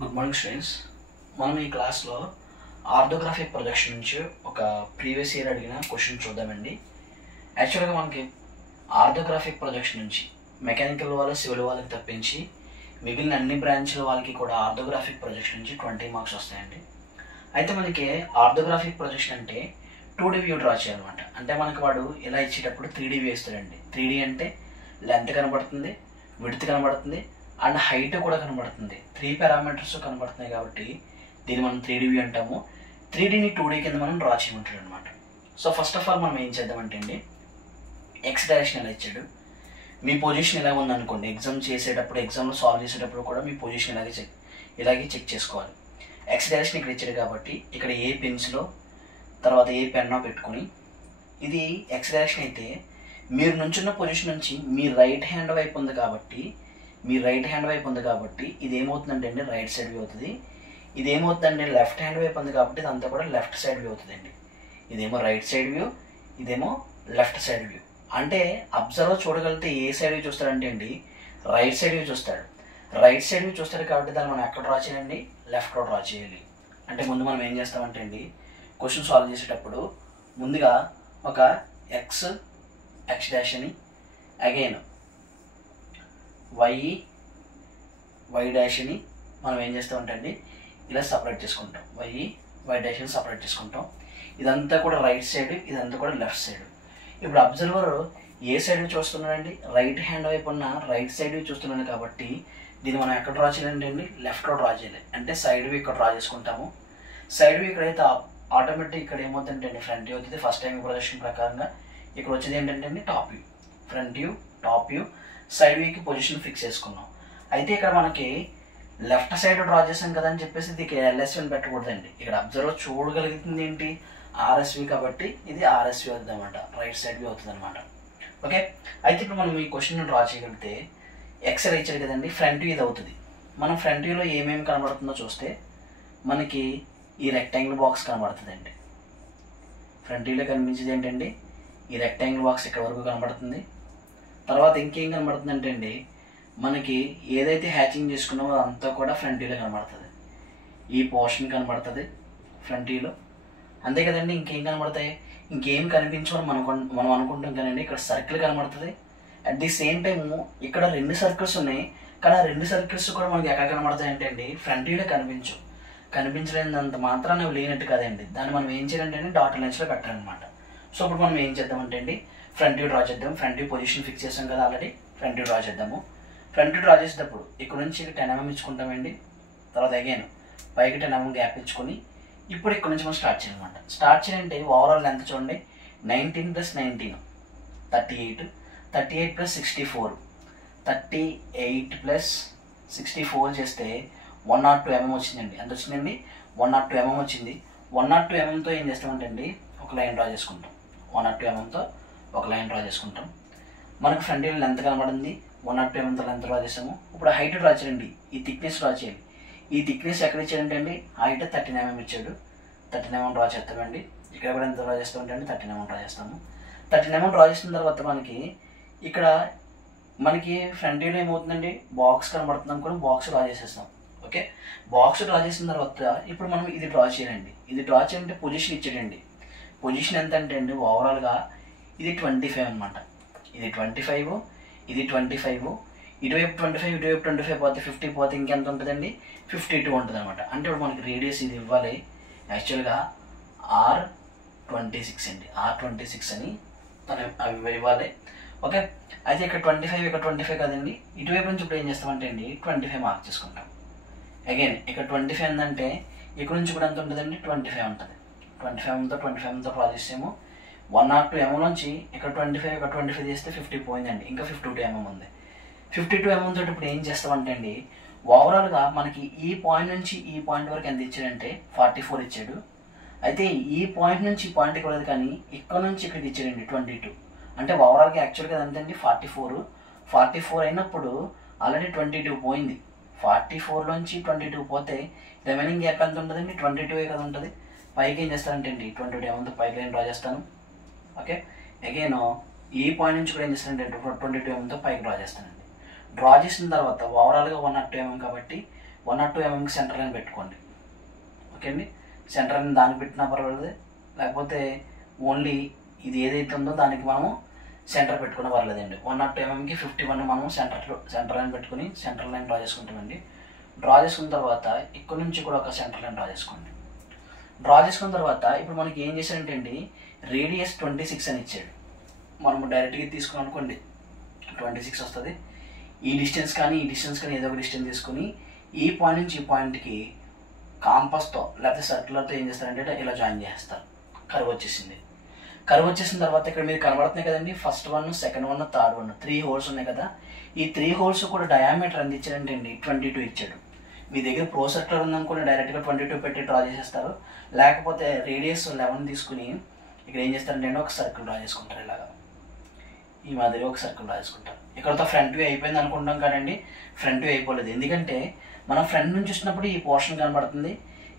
Good morning students. మనం ఈ క్లాస్లో ఆర్థోగ్రాఫిక్ ప్రొజెక్షన్ నుంచి ఒక ప్రీవియస్ ఇయర్ అడిగిన క్వశ్చన్ చూద్దామండి. యాక్చువల్గా మనకి ఆర్థోగ్రాఫిక్ ప్రొజెక్షన్ నుంచి మెకానికల్ వాళ్ళు, సివిల్ వాళ్ళకి తప్పించి మిగిలిన అన్ని బ్రాంచ్ల వాళ్ళకి కూడా ఆర్థోగ్రాఫిక్ ప్రొజెక్షన్ నుంచి 20 మార్క్స్ వస్తాయండి. అయితే మనకి ఆర్థోగ్రాఫిక్ ప్రొజెక్షన్ అంటే 2D వ్యూ డ్రా చేయాలన్నమాట. అంటే మనకి వాడు ఇలా ఇచ్చేటప్పుడు 3D వ్యూ ఇస్తాడండి. 3D అంటే లెంత్ కనబడుతుంది, విడ్త్ కనబడుతుంది అండ్ హైట్ కూడా కనబడుతుంది. 3 పారామీటర్స్ కనబడుతున్నాయి కాబట్టి దీన్ని మనం 3D వ్యూ అంటాము. 3Dని 2D కింద మనం డ్రా చేయమంటాడు అనమాట. సో ఫస్ట్ ఆఫ్ ఆల్ మనం ఏం చేద్దామంటే అండి, ఎక్స్ డైరెక్షన్ ఎలా ఇచ్చాడు, మీ పొజిషన్ ఎలా ఉందనుకోండి. ఎగ్జామ్లో సాల్వ్ చేసేటప్పుడు కూడా మీ పొజిషన్ ఇలాగే చెక్ చేసుకోవాలి. ఎక్స్ డైరెక్షన్ ఇక్కడ ఇచ్చాడు కాబట్టి ఇక్కడ ఏ పెన్సిలో తర్వాత ఏ పెన్నో పెట్టుకుని, ఇది ఎక్స్ డైరెక్షన్ అయితే మీరు నుంచున్న పొజిషన్ నుంచి మీ రైట్ హ్యాండ్ వైపు ఉంది కాబట్టి ఇది ఏమవుతుందంటే అండి రైట్ సైడ్ వ్యూ అవుతుంది. ఇది ఏమవుతుందండి లెఫ్ట్ హ్యాండ్ వైపు ఉంది కాబట్టి ఇదంతా కూడా లెఫ్ట్ సైడ్ వ్యూ అవుతుందండి. ఇదేమో రైట్ సైడ్ వ్యూ, ఇదేమో లెఫ్ట్ సైడ్ వ్యూ. అంటే అబ్జర్వర్ చూడగలిగితే ఏ సైడ్ వ్యూ చూస్తాడంటే అండి రైట్ సైడ్ వ్యూ చూస్తాడు. రైట్ సైడ్ వ్యూ చూస్తాడు కాబట్టి దాన్ని మనం ఎక్కడ డ్రా చేయాలండి, లెఫ్ట్లో డ్రా చేయాలి. అంటే ముందు మనం ఏం చేస్తామంటే అండి, క్వశ్చన్ సాల్వ్ చేసేటప్పుడు ముందుగా ఒక ఎక్స్ డాష్ అని, అగైన్ వై డాష్ అని మనం ఏం చేస్తామంటే అండి ఇలా సపరేట్ చేసుకుంటాం. వై డాష్ అని సపరేట్ చేసుకుంటాం. ఇదంతా కూడా రైట్ సైడ్, ఇదంతా కూడా లెఫ్ట్ సైడ్. ఇప్పుడు అబ్జర్వర్ ఏ సైడ్ చూస్తున్నాడండి, రైట్ హ్యాండ్ వైపు ఉన్న రైట్ సైడ్ చూస్తున్నాడు కాబట్టి దీన్ని మనం ఎక్కడ డ్రా చేయాలంటే అండి లెఫ్ట్లో డ్రా చేయాలి. అంటే సైడ్ వ్యూ ఇక్కడ డ్రా చేసుకుంటాము. సైడ్ వ్యూ ఇక్కడైతే ఆటోమేటిక్ ఇక్కడ ఏమవుతుందంటే అండి ఫ్రంట్ వ్యూ అవుతుంది. ఫస్ట్ టైం ప్రొజెక్షన్ ప్రకారంగా ఇక్కడ వచ్చేది ఏంటంటే అండి top view, front view, top view, side వ్యూకి పొజిషన్ ఫిక్స్ చేసుకున్నాం. అయితే ఇక్కడ మనకి లెఫ్ట్ సైడ్ డ్రా చేసాం కదా అని చెప్పేసి ఇది ఎల్ఎస్వీని పెట్టకూడదండి. ఇక్కడ అబ్జర్వర్ చూడగలుగుతుంది ఏంటి ఆర్ఎస్వి కాబట్టి ఇది ఆర్ఎస్వి అవుతుంది అనమాట, రైట్ సైడ్ వ్యూ అవుతుంది అనమాట. ఓకే, అయితే ఇప్పుడు మనం ఈ క్వశ్చన్ డ్రా చేయగలిగితే ఎక్స్ ఇచ్చారు కదండి, ఫ్రంట్ వ్యూ ఇది అవుతుంది. మనం ఫ్రంట్ వ్యూలో ఏమేమి కనబడుతుందో చూస్తే మనకి ఈ రెక్టాంగిల్ బాక్స్ కనబడుతుందండి. ఫ్రంట్ వ్యూలో కనిపించేది ఏంటండి ఈ రెక్టాంగిల్ బాక్స్ ఇక్కడ వరకు కనబడుతుంది. తర్వాత ఇంకేం కనబడుతుంది అంటే అండి మనకి ఏదైతే హ్యాచింగ్ చేసుకున్నామో అదంతా కూడా ఫ్రంట్ వ్యూలో కనబడుతుంది. ఈ పోర్షన్ కనబడుతుంది ఫ్రంట్ వ్యూలో, అంతే కదండి. ఇంకేం కనబడతాయి, ఇంకేం కనిపించమని మనం అనుకుంటాం కదండి. ఇక్కడ సర్కిల్ కనబడుతుంది. అట్ ది సేమ్ టైము ఇక్కడ 2 సర్కిల్స్ ఉన్నాయి, కానీ ఆ 2 సర్కిల్స్ కూడా మనకి ఎక్కడ కనబడతాయి అంటే అండి ఫ్రంట్ వ్యూలో కనిపించలేనంత మాత్రాన్ని అవి లేనట్టు కదండి. దాన్ని మనం ఏం చేయాలంటే డాట్ లైన్స్లో పెట్టాలన్నమాట. సో ఇప్పుడు మనం ఏం చేద్దామంటే అండి ఫ్రంట్ వ్యూ డ్రా చేద్దాం. ఫ్రంట్ వ్యూ పొజిషన్ ఫిక్స్ చేసాం కదా ఆల్రెడీ, ఫ్రంట్ వ్యూ డ్రా చేద్దాము. ఫ్రంట్ వ్యూ డ్రా చేసేటప్పుడు ఇక్కడ నుంచి 10 mm ఇచ్చుకుంటామండి. తర్వాత అగైన్ పైకి 10 mm గ్యాప్ ఇచ్చుకొని ఇప్పుడు ఇక్కడ నుంచి మనం స్టార్ట్ చేయాలన్నమాట. స్టార్ట్ చేయాలంటే ఓవరాల్ లెంత్ చూడండి 19 + 19 38, 38 + 64, 38 + 64 చేస్తే 102 mm వచ్చిందండి. ఎంత వచ్చిందండి 102 mm వచ్చింది. 102 mmతో ఏం చేస్తామంటే అండి ఒక లైన్ డ్రా చేసుకుంటాం. 102 mmతో ఒక లైన్ డ్రా చేసుకుంటాం. మనకు ఫ్రంట్ వ్యూ లెంత్ కనబడింది, 102 mmతో లెంత్ డ్రా చేసాము. ఇప్పుడు హైట్ డ్రా చేయండి, ఈ థిక్నెస్ డ్రా చేయాలి. ఈ థిక్నెస్ ఎక్కడ ఇచ్చాడంటే అండి హైట్ 13 mm ఇచ్చాడు. 13 mm డ్రా చేస్తామండి. ఇక్కడ కూడా ఎంత డ్రా చేస్తామంటే అండి 13 mm డ్రా చేస్తాము. 13 mm డ్రా చేసిన తర్వాత ఇక్కడ మనకి ఫ్రంట్ వ్యూలో ఏమవుతుందండి బాక్స్ కనబడుతుంది అనుకోని బాక్స్ డ్రా చేసేస్తాం. ఓకే, బాక్స్ డ్రా చేసిన తర్వాత ఇప్పుడు మనం ఇది డ్రా చేయాలండి. ఇది డ్రా చేయాలంటే పొజిషన్ ఇచ్చాడండి. పొజిషన్ ఎంత అంటే అండి ఓవరాల్గా ఇది 25 అనమాట. ఇది 25, ఇది 25, ఇటువైపు 25, ఇటువైపు 25 పోతే 50 పోతే ఇంకెంత ఉంటుందండి 52 ఉంటుంది అనమాట. అంటే ఇప్పుడు మనకి రేడియస్ ఇది ఇవ్వాలి. యాక్చువల్గా R26 అండి, R26 అని అవి ఇవ్వాలి. ఓకే, అయితే ఇక్కడ 25 ఇక్కడ 25 కదండి. ఇటువైపు నుంచి ఇప్పుడు ఏం చేస్తామంటే అండి 25 మార్క్ చేసుకుంటాం. అగైన్ ఇక్కడ 25 ఏంటంటే ఇక్కడ నుంచి కూడా ఎంత ఉంటుందండి 25 ఉంటుంది. 25 mmతో డ్రా చేసాము. 102 mm నుంచి ఇక్కడ 25 ఇక్కడ 25 చేస్తే 50 పోయిందండి. ఇంకా 52 mm ఉంది. 52 mm తోటి ఇప్పుడు ఏం చేస్తామంటే అండి ఓవరాల్గా మనకి ఈ పాయింట్ నుంచి ఈ పాయింట్ వరకు ఎంత ఇచ్చాడంటే 44 ఇచ్చాడు. అయితే ఈ పాయింట్ నుంచి ఈ పాయింట్ ఇవ్వలేదు, కానీ ఇక్కడ నుంచి ఇక్కడికి ఇచ్చాడండి 22. అంటే ఓవరాల్గా యాక్చువల్గా ఎంతండి 44 అయినప్పుడు ఆల్రెడీ 22 పోయింది. 44లోంచి 22 పోతే రిమైనింగ్ గ్యాప్ ఎంత ఉంటుందండి 22 కదా ఉంటుంది. పైకి ఏం చేస్తానంటే అండి 22 mm పైకి లైన్ డ్రా చేస్తాను. ఓకే, అగైన్ ఈ పాయింట్ నుంచి కూడా ఏం చేస్తానంటే 22 mmతో పైకి డ్రా చేస్తానండి. డ్రా చేసిన తర్వాత ఓవరాల్గా 102 mm కాబట్టి 102 mm సెంటర్ లైన్ పెట్టుకోండి. ఓకే అండి, సెంటర్ లైన్ దానికి పెట్టినా పర్వాలేదు, లేకపోతే ఓన్లీ ఇది ఏదైతే ఉందో దానికి మనము సెంటర్ పెట్టుకున్న పర్లేదండి. 102 mm 51 మనము సెంటర్ లైన్ పెట్టుకుని సెంటర్ లైన్ డ్రా చేసుకుంటామండి. డ్రా చేసుకున్న తర్వాత ఇక్కడ నుంచి కూడా ఒక సెంటర్ లైన్ డ్రా చేసుకోండి. డ్రా చేసుకున్న తర్వాత ఇప్పుడు మనకి ఏం చేశాడంటే అండి, రేడియస్ 26 అని ఇచ్చాడు. మనము డైరెక్ట్గా తీసుకుని అనుకోండి 26 వస్తుంది. ఈ డిస్టెన్స్ కానీ ఏదో ఒక డిస్టెన్స్ తీసుకుని ఈ పాయింట్ నుంచి ఈ పాయింట్కి కాంపస్తో లేకపోతే సర్క్యులర్తో ఏం చేస్తారంటే ఇలా జాయిన్ చేస్తారు. కర్వ్ వచ్చేసింది. కర్వ్ వచ్చేసిన తర్వాత ఇక్కడ మీరు కనబడుతున్నాయి కదండి, first one, second one, third one, 3 holes ఉన్నాయి కదా. ఈ 3 హోల్స్ కూడా డయామీటర్ ఎంత ఇచ్చాడంటే అండి 22 ఇచ్చాడు. మీ దగ్గర ప్రో సర్క్యులర్ ఉందనుకోండి డైరెక్ట్గా 22 పెట్టి డ్రా చేసేస్తారు. లేకపోతే రేడియస్ 11 తీసుకుని ఇక్కడ ఏం చేస్తారంటే ఒక సర్కిల్ డ్రా చేసుకుంటారు. ఇలాగా ఈ మాదిరి ఒక సర్కిల్ డ్రా చేసుకుంటారు. ఇక్కడతో ఫ్రంట్ వ్యూ అయిపోయింది అనుకుంటాం కానండి, ఫ్రంట్ వ్యూ అయిపోలేదు. ఎందుకంటే మనం ఫ్రంట్ నుంచి చూసినప్పుడు ఈ పోర్షన్ కనబడుతుంది,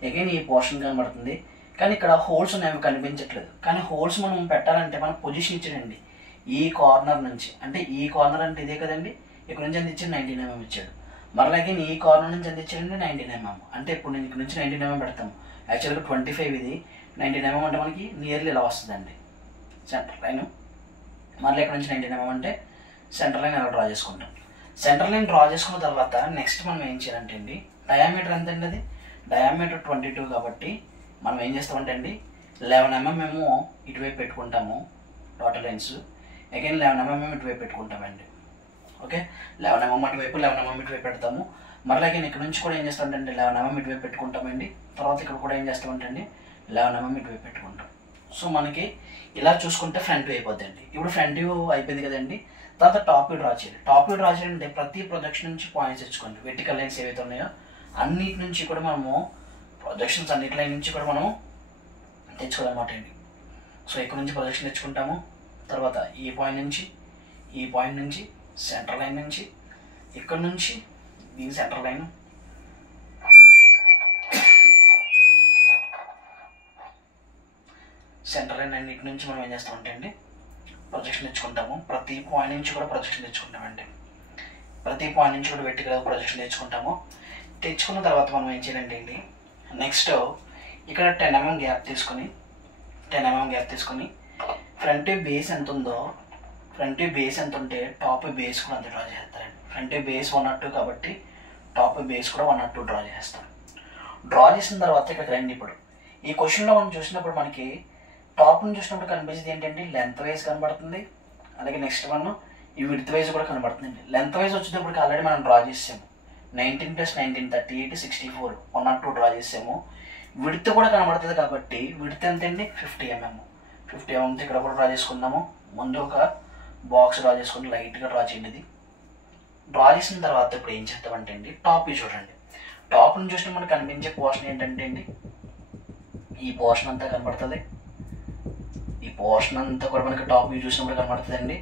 అగైన్ ఈ పోర్షన్ కనబడుతుంది, కానీ ఇక్కడ హోల్స్ అనేవి కనిపించట్లేదు. కానీ హోల్స్ మనం పెట్టాలంటే మనం పొజిషన్ ఇచ్చాడండి ఈ కార్నర్ నుంచి. అంటే ఈ కార్నర్ అంటే ఇదే కదండి, ఇక్కడ నుంచి ఎంత ఇచ్చాడు 19 mm ఇచ్చాడు. మరలాగే ఈ కార్నర్ నుంచి ఎంత ఇచ్చాడండి 19 mm. అంటే ఇప్పుడు నేను ఇక్కడ నుంచి 19 mm పెడతాము. యాక్చువల్గా 25 ఇది, 19 mm అంటే మనకి నియర్లీ ఇలా వస్తుందండి సెంటర్ లైన్. మళ్ళీ ఇక్కడ నుంచి 19 mm అంటే సెంటర్ లైన్ ఎలా డ్రా చేసుకుంటాం. సెంటర్ లైన్ డ్రా చేసుకున్న తర్వాత నెక్స్ట్ మనం ఏం చేయాలంటే అండి, డయామీటర్ ఎంత అండి, అది డయామీటర్ 22 కాబట్టి మనం ఏం చేస్తామంటే అండి 11 mm మేము ఇటువైపు పెట్టుకుంటాము డాటర్ లైన్స్. అగైన్ 11 mm ఇటువైపు పెట్టుకుంటామండి. ఓకే, 11 mm అటువైపు 11 mm ఇటువైపు పెడతాము. మరలా అగైన్ ఇక్కడ నుంచి కూడా ఏం చేస్తామంటే 11 mm ఇటువైపు పెట్టుకుంటామండి. తర్వాత ఇక్కడ కూడా ఏం చేస్తామంటే అండి 11 mm ఇటువైపు పెట్టుకుంటాం. సో మనకి ఇలా చూసుకుంటే ఫ్రంట్ వ్యూ అయిపోద్దండి. ఇప్పుడు ఫ్రంట్ వ్యూ అయిపోయింది కదండి, తర్వాత టాప్ వ్యూ డ్రా చేయాలి. టాప్ వ్యూ డ్రా చేయాలంటే ప్రతి ప్రొజెక్షన్ నుంచి పాయింట్స్ తెచ్చుకోండి. వెర్టికల్ లైన్స్ ఏవైతే ఉన్నాయో అన్నిటి నుంచి కూడా మనము ప్రొజెక్షన్స్ అన్నిటి లైన్ నుంచి కూడా మనము తెచ్చుకోవాలన్నమాట అండి. సో ఇక్కడ నుంచి ప్రొజెక్షన్ తెచ్చుకుంటాము. తర్వాత ఈ పాయింట్ నుంచి సెంటర్ లైన్ నుంచి ఇక్కడ నుంచి దీని సెంటర్ లైన్, అన్నిటి నుంచి మనం ఏం చేస్తామంటే అండి ప్రొజెక్షన్ తెచ్చుకుంటాము. ప్రతి పాయింట్ నుంచి కూడా ప్రొజెక్షన్ తెచ్చుకుంటామండి. ప్రతి పాయింట్ నుంచి కూడా వెర్టికల్ ప్రొజెక్షన్ తెచ్చుకుంటాము. తెచ్చుకున్న తర్వాత మనం ఏం చేయాలంటే అండి, నెక్స్ట్ ఇక్కడ 10 mm గ్యాప్ తీసుకుని ఫ్రంట్ బేస్ ఎంత ఉందో, ఫ్రంట్ బేస్ ఎంత ఉంటే టాప్ బేస్ కూడా అంత డ్రా చేస్తారండి. ఫ్రంట్ బేస్ 102 కాబట్టి టాప్ బేస్ కూడా 102 డ్రా చేస్తాం. డ్రా చేసిన తర్వాత ఇక్కడికి రండి. ఇప్పుడు ఈ క్వశ్చన్లో మనం చూసినప్పుడు మనకి టాప్ నుంచి చూసినప్పుడు కనిపించేది ఏంటంటే లెంత్ వైజ్ కనబడుతుంది, అలాగే నెక్స్ట్ వన్ ఈ విడ్త్ వైజ్ కూడా కనబడుతుందండి. లెంత్ వైజ్ వచ్చేటప్పటికి ఆల్రెడీ మనం డ్రా చేసాము 19 + 19 38 64 102 డ్రా చేసాము. విడ్త్ కూడా కనబడుతుంది కాబట్టి విడ్త్ ఎంత అండి 50 mm. 50 mm ఇక్కడ కూడా డ్రా చేసుకుందాము. ముందు ఒక బాక్స్ డ్రా చేసుకుని లైట్గా డ్రా చేయండి. ఇది డ్రా చేసిన తర్వాత ఇప్పుడు ఏం చేస్తామంటే అండి టాప్ వ్యూ చూడండి. టాప్ నుంచి చూసిన మనకు కనిపించే పోర్షన్ ఏంటంటే అండి ఈ పోర్షన్ అంతా కనబడుతుంది. ఈ పోర్షన్ అంతా కూడా మనకి టాప్ వ్యూ చూసినప్పుడు కనబడుతుంది అండి.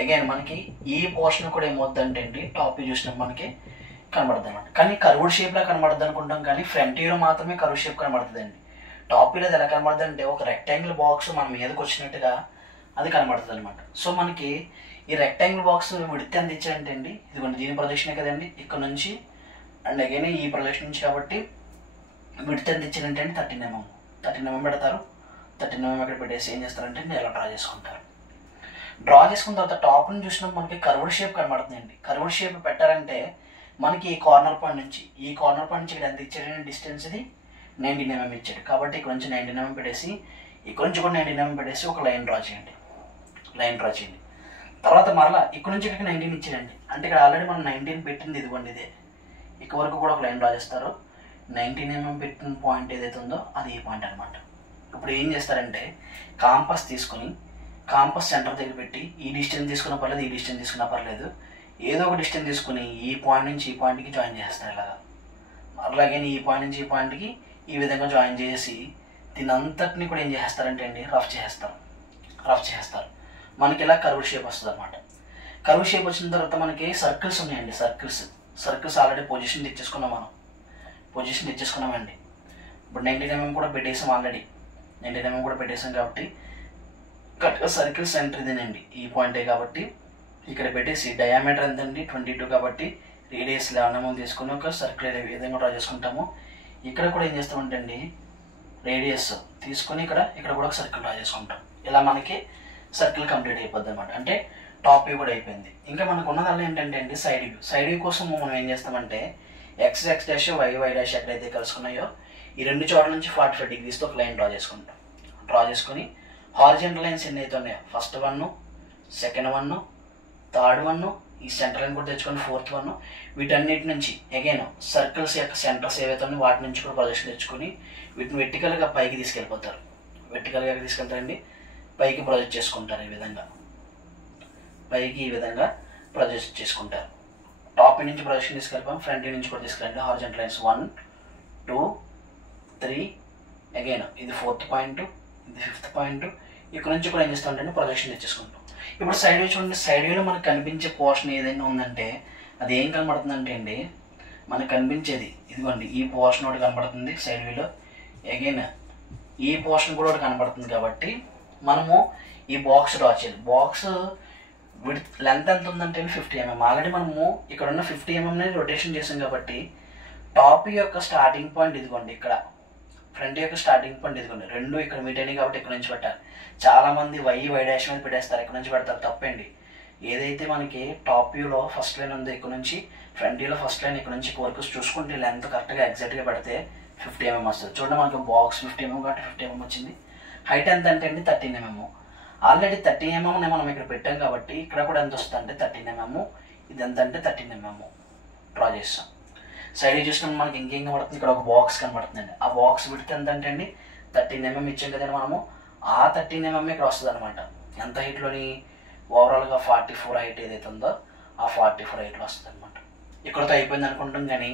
అగైన్ మనకి ఈ పోర్షన్ కూడా ఏమవుతుందంటే అండి టాప్ వ్యూ చూసినప్పుడు మనకి కనబడుతుంది అనమాట. కానీ కర్వ్డ్ షేప్లా కనబడుతుంది అనుకుంటాం, కానీ ఫ్రంట్ వ్యూలో మాత్రమే కర్వ్ షేప్ కనబడుతుంది అండి. టాప్ వ్యూలో ఎలా కనబడుతుంది అంటే ఒక రెక్టాంగిల్ బాక్స్ మన మీదకి వచ్చినట్టుగా అది కనబడుతుంది అనమాట. సో మనకి ఈ రెక్టాంగిల్ బాక్స్ విడ్త్ ఎంత ఇచ్చారంటే అండి ఇదిగోండి దీని ప్రొజెక్షనే కదండి ఇక్కడ నుంచి అండ్ అగైన్ ఈ ప్రొజెక్షన్ నుంచి కాబట్టి విడ్త్ ఎంత ఇచ్చారంటే అండి 13 mm పెడతారు. 13 mm ఎక్కడ పెట్టేసి ఏం చేస్తారంటే ఎలా డ్రా చేసుకుంటారు. డ్రా చేసుకున్న తర్వాత టాప్ నుంచి చూసినప్పుడు మనకి కర్వ్డ్ షేప్ కనబడుతుందండి. కర్వ్డ్ షేప్ పెట్టారంటే మనకి ఈ కార్నర్ పాయింట్ నుంచి ఇక్కడ ఎంత ఇచ్చాడంటే డిస్టెన్స్ ఇది 19 mm ఇచ్చాడు. కాబట్టి ఇక్కడ నుంచి 19 mm పెట్టేసి ఇక్కడ నుంచి కూడా 19 mm పెట్టేసి ఒక లైన్ డ్రా చేయండి. తర్వాత మరలా ఇక్కడ నుంచి ఇక్కడికి 19 ఇచ్చాడండి. అంటే ఇక్కడ ఆల్రెడీ మనం 19 పెట్టింది ఇదిగోండి ఇదే. ఇక్కడ వరకు కూడా ఒక లైన్ డ్రా చేస్తారు. 19 mm పెట్టిన పాయింట్ ఏదైతే ఉందో అది ఈ పాయింట్ అనమాట. ఇప్పుడు ఏం చేస్తారంటే కాంపస్ తీసుకుని కాంపస్ సెంటర్ దగ్గర పెట్టి ఈ డిస్టెన్స్ తీసుకున్నా పర్లేదు, ఈ డిస్టెన్స్ తీసుకున్నా పర్లేదు, ఏదో ఒక డిస్టెన్స్ తీసుకుని ఈ పాయింట్ నుంచి ఈ పాయింట్కి జాయిన్ చేస్తారు. ఇలాగా అలాగే ఈ పాయింట్ నుంచి ఈ పాయింట్కి ఈ విధంగా జాయిన్ చేసి దీని అంతటిని కూడా ఏం చేస్తారంటే అండి రఫ్ చేస్తారు. మనకి ఇలా కర్వ్ షేప్ వస్తుంది అనమాట. కర్వ్ షేప్ వచ్చిన తర్వాత మనకి సర్కిల్స్ ఉన్నాయండి. సర్కిల్స్ ఆల్రెడీ పొజిషన్ తెచ్చేసుకున్నామండి. ఇప్పుడు 19 mm కూడా పెట్టేసాం. ఆల్రెడీ 19 mm కూడా పెట్టేసాం కాబట్టి కరెక్ట్గా సర్కిల్ సెంటర్ ఇదేనండి ఈ పాయింటే. కాబట్టి ఇక్కడ పెట్టేసి డయామీటర్ ఎంతండి 22 కాబట్టి రేడియస్ 11 mm తీసుకుని ఒక సర్కిల్ ఏ విధంగా డ్రా చేసుకుంటాము. ఇక్కడ కూడా ఏం చేస్తామంటే అండి రేడియస్ తీసుకొని ఇక్కడ కూడా ఒక సర్కిల్ డ్రా చేసుకుంటాం. ఇలా మనకి సర్కిల్ కంప్లీట్ అయిపోద్ది అనమాట. అంటే టాప్ వ్యూ కూడా అయిపోయింది. ఇంకా మనకు ఉన్నదల్లా ఏంటంటే అండి సైడ్ వ్యూ కోసం మనం ఏం చేస్తామంటే ఎక్స్ డాష్ వై డాష్ ఎక్కడైతే కలుసుకున్నాయో ఈ రెండు చోట్ల నుంచి 45 degreesతో ఒక లైన్ డ్రా చేసుకుంటాం. డ్రా చేసుకుని హారిజెంటల్ లైన్స్ ఎన్ని అయితే ఉన్నాయో ఫస్ట్ 1, సెకండ్ 1, థర్డ్ 1, ఈ సెంటర్ లైన్ కూడా తెచ్చుకొని ఫోర్త్ 1, వీటన్నిటి నుంచి అగైన్ సర్కిల్స్ యొక్క సెంటర్స్ ఏవైతే ఉన్నాయో వాటి నుంచి కూడా ప్రొజెక్షన్ తెచ్చుకొని వీటిని వెర్టికల్గా పైకి తీసుకెళ్ళిపోతారు. వెర్టికల్గా తీసుకెళ్తారండి, పైకి ప్రొజెక్ట్ చేసుకుంటారు. ఈ విధంగా ప్రొజెక్ట్ చేసుకుంటారు. టాప్ నుంచి ప్రొజెక్షన్ తీసుకెళ్ళిపోయి ఫ్రంట్ నుంచి కూడా తీసుకెళ్ళండి. హారిజెంటల్ లైన్స్ 1, 2, 3, అగైన్ ఇది 4th పాయింట్, ఇది 5th పాయింట్. ఇక్కడ నుంచి కూడా ఏం చేస్తామంటే ప్రొజెక్షన్ తెచ్చేసుకుంటాం. ఇప్పుడు సైడ్ వ్యూ చూడండి. సైడ్ వ్యూలో మనకు కనిపించే పోర్షన్ ఏదైనా ఉందంటే అది ఏం కనబడుతుందంటే అండి మనకు కనిపించేది ఇదిగోండి ఈ పోర్షన్ ఒకటి కనబడుతుంది సైడ్ వ్యూలో. అగైన్ ఈ పోర్షన్ కూడా ఒకటి కనబడుతుంది. కాబట్టి మనము ఈ బాక్స్ డ్రా చేయాలి. బాక్స్ విడ్త్ లెంత్ ఎంత ఉందంటే 50 mm. ఆల్రెడీ మనము ఇక్కడ ఉన్న 50 mm రొటేషన్ చేసాం కాబట్టి టాప్ యొక్క స్టార్టింగ్ పాయింట్ ఇదిగోండి, ఇక్కడ ఫ్రంట్ యొక్క స్టార్టింగ్ పాయింట్ ఇదిగోండి, రెండు ఇక్కడ మీట్ అయినాయి కాబట్టి ఇక్కడ నుంచి పెట్టాలి. చాలామంది వై డాష్ మీద పెట్టేస్తారు, ఇక్కడ నుంచి పెడతారు. తప్పండి. ఏదైతే మనకి టాప్ వ్యూలో ఫస్ట్ లైన్ ఉందో ఇక్కడ నుంచి ఫ్రంట్ వ్యూలో ఫస్ట్ లైన్ ఇక్కడ నుంచి వరకు చూసుకుంటే లెంత్ కరెక్ట్గా ఎగ్జాక్ట్గా పెడితే 50 mm వస్తుంది. చూడండి మనకి బాక్స్ 50 mm కాబట్టి 50 mm వచ్చింది. హైట్ ఎంత అంటే అండి 13 mm. ఆల్రెడీ 13 mm మనం ఇక్కడ పెట్టాం కాబట్టి ఇక్కడ కూడా ఎంత వస్తుంది అంటే 13 mm. ఇది ఎంత అంటే 13 mm డ్రా చేస్తాం. సైడ్ చూసినప్పుడు మనకి ఇంకేం కనబడుతుంది, ఇక్కడ ఒక బాక్స్ కనబడుతుందండి. ఆ బాక్స్ విడ్త్ ఎంత అంటే అండి 13 mm ఇచ్చాం కదండి మనము. ఆ 13 mm ఇక్కడ వస్తుంది అనమాట. ఎంత హైట్లోని ఓవరాల్గా 44 హైట్ ఏదైతే ఉందో ఆ 44 హైట్లో వస్తుంది అనమాట. ఇక్కడతో అయిపోయింది అనుకుంటాం. కానీ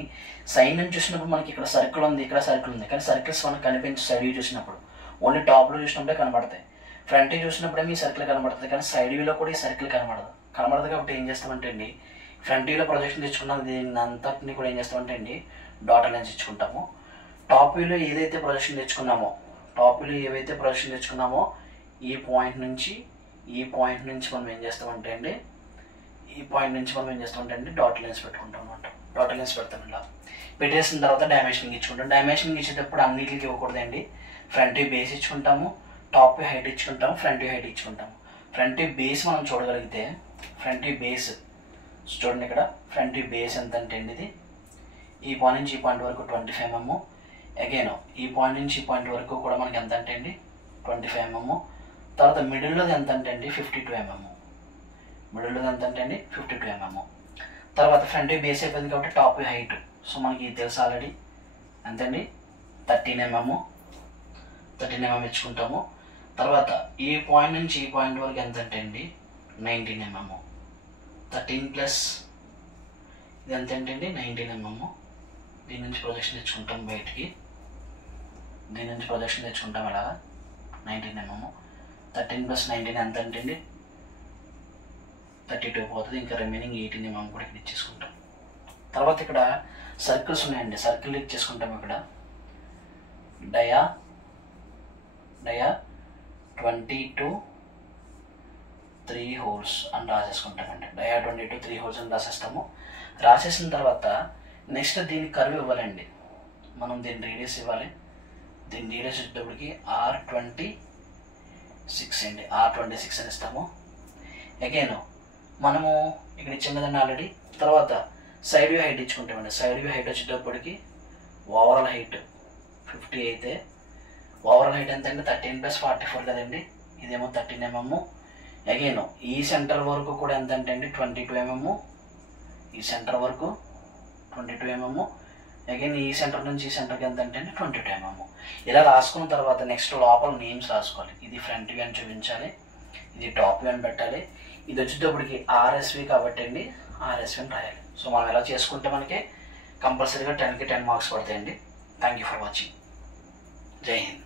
సైడ్ నుంచి చూసినప్పుడు మనకి ఇక్కడ సర్కిల్ ఉంది, ఇక్కడ సర్కిల్ ఉంది. కానీ సర్కిల్స్ మనకు కనిపించి సైడ్ వ్యూ చూసినప్పుడు ఓన్లీ టాప్లో చూసినప్పుడే కనబడతాయి. ఫ్రంట్ వ్యూ చూసినప్పుడే మీ సర్కిల్ కనబడుతుంది. కానీ సైడ్ వ్యూలో కూడా ఈ సర్కిల్ కనబడదు కాబట్టి ఏం చేస్తామంటే అండి ఫ్రంట్ వ్యూలో ప్రొజెక్షన్ తెచ్చుకున్నాం. దీన్ని అంతటిని కూడా ఏం చేస్తామంటే అండి డాటర్ లైన్స్ ఇచ్చుకుంటాము. టాప్ వ్యూలో ఏదైతే ప్రొజెక్షన్ తెచ్చుకున్నామో ఈ పాయింట్ నుంచి మనం ఏం చేస్తామంటే అండి డాటర్ లైన్స్ పెట్టుకుంటాం అనమాట. డాటర్ లైన్స్ పెడతాం. ఇలా పెట్టేసిన తర్వాత డైమెన్షనింగ్ ఇచ్చుకుంటాం. డైమెన్షనింగ్ ఇచ్చేటప్పుడు అన్నిటికి ఇవ్వకూడదండి. ఫ్రంట్ వ్యూ బేస్ ఇచ్చుకుంటాము, టాప్ వ్యూ హైట్ ఇచ్చుకుంటాము, ఫ్రంట్ వ్యూ హైట్ ఇచ్చుకుంటాము. ఫ్రంట్ వ్యూ బేస్ మనం చూడగలిగితే ఫ్రంట్ వ్యూ బేస్ చూడండి. ఇక్కడ ఫ్రంట్ వ్యూ బేస్ ఎంత అంటే అండి ఇది ఈ పాయింట్ నుంచి ఈ పాయింట్ వరకు 25 mm. అగైన్ ఈ పాయింట్ నుంచి ఈ పాయింట్ వరకు కూడా మనకి ఎంత అంటే అండి 25 mm. తర్వాత మిడిల్లోది ఎంత అంటే అండి 52 mm. తర్వాత ఫ్రంట్ వ్యూ బేస్ అయిపోయింది కాబట్టి టాప్ వ్యూ హైట్ సో మనకి తెలుసు ఆల్రెడీ ఎంతండి 13 mm ఇచ్చుకుంటాము. తర్వాత ఈ పాయింట్ నుంచి ఈ పాయింట్ వరకు ఎంత అంటే అండి 19 mm. 13 ప్లస్ ఇది ఎంత అంటే అండి 19 mm. దీని నుంచి ప్రొజెక్షన్ తెచ్చుకుంటాం బయటికి, అలాగా 19 mm. 13 ప్లస్ 19 ఎంత అంటే అండి 32 పోతుంది. ఇంకా రిమైనింగ్ 18 mm కూడా ఇక్కడ ఇచ్చేసుకుంటాం. తర్వాత ఇక్కడ సర్కిల్స్ ఉన్నాయండి, సర్కిల్ ఇచ్చేసుకుంటాం. ఇక్కడ డయా 22 3 holes అని రాసేసుకుంటామండి. డయా 22 3 holes అని రాసేస్తాము. రాసేసిన తర్వాత నెక్స్ట్ దీనికి కర్వ్ ఇవ్వాలండి. మనం దీని రేడియస్ ఇవ్వాలి. దీని రేడియస్ వచ్చేటప్పటికి R26 అండి. R26 అని ఇస్తాము. అగైన్ మనము ఇక్కడ ఇచ్చాం కదండి ఆల్రెడీ. తర్వాత సైడ్ వ్యూ హైట్ ఇచ్చుకుంటామండి. సైడ్ వ్యూ హైట్ వచ్చేటప్పటికి ఓవరాల్ హైట్ 50 అయితే ఓవరాల్ హైట్ ఎంత అండి 13 ప్లస్ 44 కదండి. ఇదేమో 13 mm. అగైన్ ఈ సెంటర్ వరకు కూడా ఎంత అంటే అండి 22 mm. ఈ సెంటర్ వరకు 22 mm. అగైన్ ఈ సెంటర్ నుంచి ఈ సెంటర్కి ఎంత అంటే అండి 22 mm. ఇలా రాసుకున్న తర్వాత నెక్స్ట్ లోపల నేమ్స్ రాసుకోవాలి. ఇది ఫ్రంట్ వ్యూ అని చూపించాలి, ఇది టాప్ వ్యూ అని పెట్టాలి. ఇది వచ్చేటప్పటికి RSV కాబట్టి అండి RSV అని రాయాలి. సో మనం ఎలా చేసుకుంటే మనకి కంపల్సరీగా 10కి 10 మార్క్స్ పడతాయండి. Thank you for watching. జై హింద్.